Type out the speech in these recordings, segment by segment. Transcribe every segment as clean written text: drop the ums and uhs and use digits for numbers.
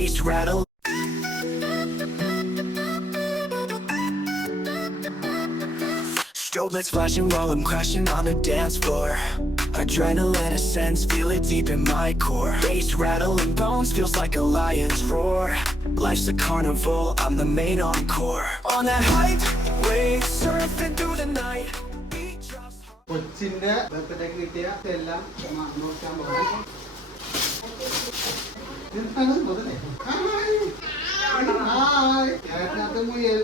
bass rattle. Strobe lights flashing while I'm crashing on the dance floor. Adrenaline ascends, feel it deep in my core. Bass rattling bones, feels like a lion's roar. Life's a carnival, I'm the main encore. On that height, wave surfing through the night. Beat drops. കൊച്ചിന്റെ ബർത്ത്ഡേക്ക് കിട്ടിയ എല്ലാം നോക്കാൻ പോകും. മുയൽ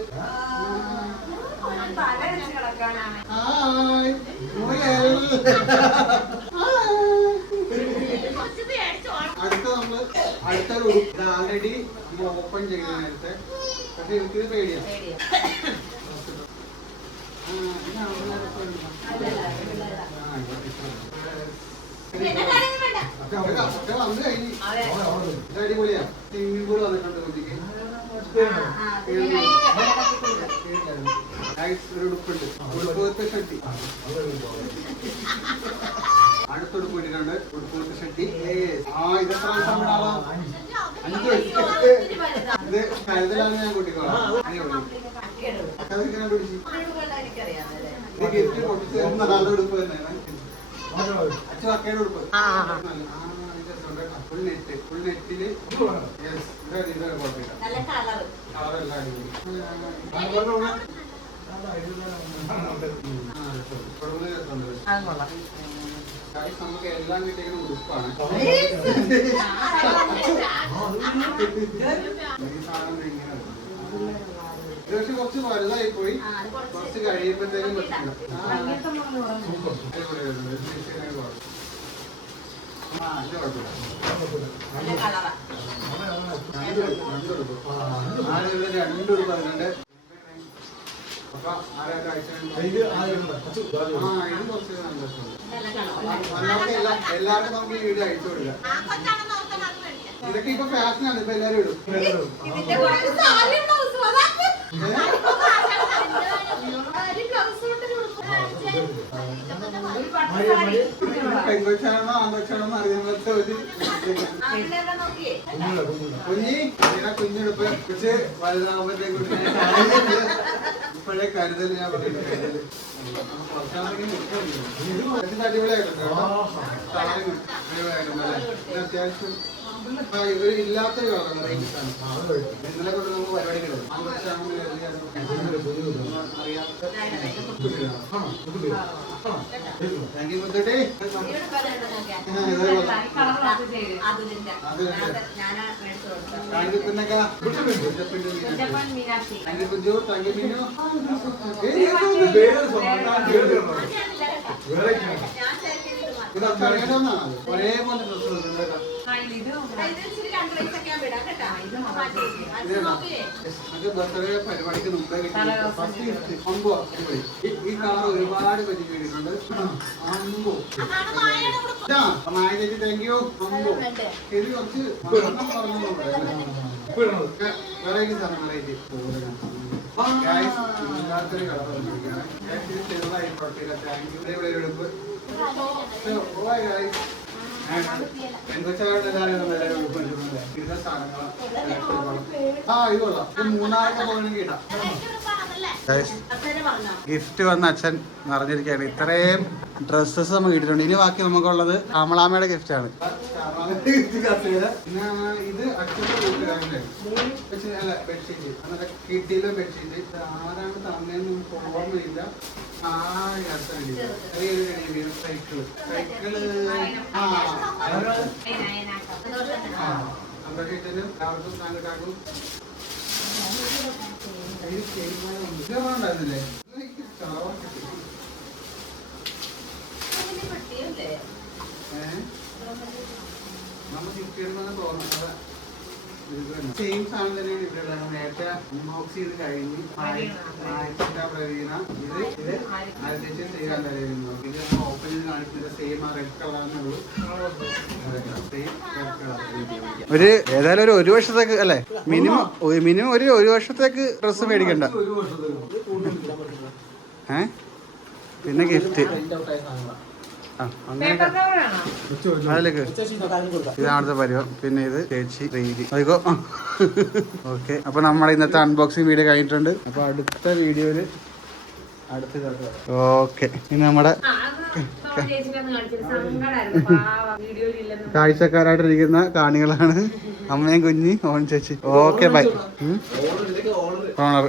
അടുത്തൊരു ഉടുപ്പ് already നമ്മൾ ഓപ്പൺ ചെയ്യുന്ന നേരത്തെ, പക്ഷെ എനിക്കിത് പേടിയാണ്. വന്നു കഴിഞ്ഞു. ഇത് അടിപൊളിയാ. സ്വിമ്മിംഗ് പൂൾ വന്നിട്ടുണ്ട് കുട്ടിക്ക്. ഒരു ഉടുപ്പുണ്ട്, ഉടുപ്പത്തെ ഷട്ടി. അടുത്തൊടുപ്പ് കിട്ടിയിട്ടുണ്ട്, ഉടുപ്പത്തെ ഷട്ടി. ഇതെത്ര ആളോ? 5 വയസ്സ്. ഇത് കരുതലാണ് ഞാൻ കൂട്ടിക്കോളാം. ഇത് ഗിഫ്റ്റ് പൊട്ടിച്ച് നല്ല ഉടുപ്പ് തന്നെയാണ്. അച്ഛൻ അക്കയുടെ ഉടുപ്പ്. ഫുൾ നെറ്റില് നമുക്ക് എല്ലാം കിട്ടിയ ഉടുപ്പാണ്. ഈ സാധനം ഇങ്ങനെ പക്ഷെ കുറച്ച് വലുതായി പോയി, കുറച്ച് കഴിയുമ്പോഴത്തേക്കും പറ്റില്ല. രണ്ടും പറഞ്ഞിട്ടുണ്ട്. അപ്പൊ എല്ലാവർക്കും നമുക്ക് ഈ വീഡിയോ അയച്ചു കൊടുക്കാം. ഇതൊക്കെ ഇപ്പൊ ഫാഷനാണ്, ഇപ്പൊ എല്ലാരും ഇടും. പെങ്കൊച്ചാണോ ആൺകൊച്ചാണോ അറിയാത്ത ഒരു കുഞ്ഞെടുപ്പ് പക്ഷെ വലുതാകുമ്പോഴത്തേക്ക് ഇപ്പോഴേ കരുതൽ ഞാൻ കരുതല് അടിപൊളിയായിട്ടുണ്ട്. അത്യാവശ്യം ഇല്ലാത്തൊരു കളറാണ്, റേഞ്ചാണ്. ഇന്നലെ കൊണ്ട് നമുക്ക് പരിപാടി കിട്ടും. താങ്ക് യു മുത്തേ. ഒരേപോലെ ബർത്ത്ഡേ പരിപാടിക്ക് മുമ്പേ ഈ കാർ ഒരുപാട് പരിചയിട്ടുണ്ട്. അമ്പോ മായ ചേച്ചി താങ്ക് യു. അമ്പോ ഇത് കുറച്ച് വെറൈറ്റി സാധനം, വെറൈറ്റി ഇല്ലാത്തൊരു കളർ വന്നിരിക്കുകയാണ്. ചെറുതായി കുഴപ്പമില്ല. Thank you. ഇവിടെ ഒരു എടുപ്പ്. ഗിഫ്റ്റ് വന്ന അച്ഛൻ നിറഞ്ഞിരിക്കുകയാണ്. ഇത്രയും ഡ്രസ്സസ് നമുക്ക് കിട്ടിയിട്ടുണ്ട്. ഇനി ബാക്കി നമുക്കുള്ളത് അമളാമ്മയുടെ ഗിഫ്റ്റ് ആണ്. ഇത് അച്ഛൻ്റെ കൂട്ടുകാരൻ്റെ ബെഡ്ഷീറ്റ്, അന്നേരം കിട്ടിയില്ല ബെഡ്ഷീറ്റ്. ആരാണ് തന്നേന്ന് നമുക്ക് ഓർമ്മയില്ല. സൈക്കിള് സന്തോഷത്തിനും എല്ലാവർക്കും താങ്കളും ഉണ്ടായിരുന്നില്ലേ? നമുക്ക് കിട്ടിയെന്ന് തോന്നുന്നത് സെയിം സാധനം തന്നെയാണ് ഇവിടെ ഉള്ളത്. നേരത്തെ അൺബോക്സ് ചെയ്ത് കഴിഞ്ഞ് പ്രവീണ ഇത് ആദ്യത്തെ ചെയ്യാൻ തരുന്നു. ഇത് ഓപ്പൺ ചെയ്ത് കാണിക്കുന്നത് സെയിം ആ റെഡ് കളറാണുള്ളൂ. ഒരു ഏതായാലും ഒരു വർഷത്തേക്ക് അല്ലേ, മിനിമം ഒരു വർഷത്തേക്ക് ഡ്രസ്സ് മേടിക്കണ്ട. പിന്നെ ഗിഫ്റ്റ് അതിലേക്ക് ഇതാണത്തെ പരിവം. പിന്നെ ഇത് ചേച്ചി രീതി അയ്യോ. ഓക്കെ, അപ്പൊ നമ്മുടെ ഇന്നത്തെ അൺബോക്സിങ് വീഡിയോ കഴിഞ്ഞിട്ടുണ്ട്. അപ്പൊ അടുത്ത വീഡിയോയില് ഓക്കെ. ഇനി നമ്മുടെ കാഴ്ചക്കാരായിട്ടിരിക്കുന്ന കാണികളാണ് അമ്മയും കുഞ്ഞി ഓൺ ചേച്ചി. Okay bye. ഓണർ